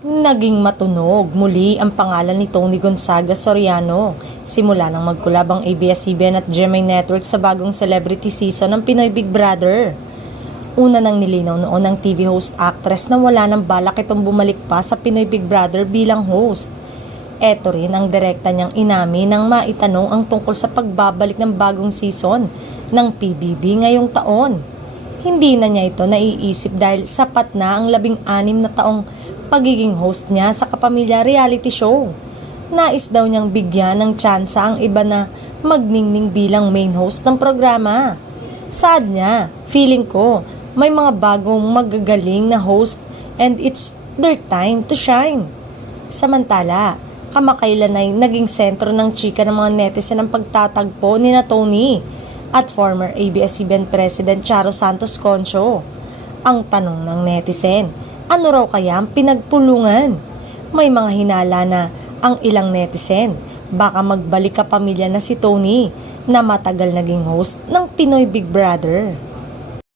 Naging matunog muli ang pangalan ni Tony Gonzaga Soriano simula nang magkulab ang ABS-CBN at GMA Network sa bagong celebrity season ng Pinoy Big Brother. Una nang nilinaw noon ng TV host actress na wala nang balak itong bumalik pa sa Pinoy Big Brother bilang host. Eto rin ang direkta niyang inamin nang maitanong ang tungkol sa pagbabalik ng bagong season ng PBB ngayong taon. Hindi na niya ito naiisip dahil sapat na ang 16 na taong pagiging host niya sa Kapamilya reality show. Nais daw niyang bigyan ng tsansa ang iba na magningning bilang main host ng programa. Saad niya, feeling ko, may mga bagong magagaling na host and it's their time to shine. Samantala, kamakailan ay naging sentro ng chika ng mga netizen ang pagtatagpo ni na Tony at former ABS-CBN President Charo Santos Concho. Ang tanong ng netizen, ano raw kaya ang pinagpulungan? May mga hinala na ang ilang netizen, baka magbalik ka pamilya na si Tony na matagal naging host ng Pinoy Big Brother.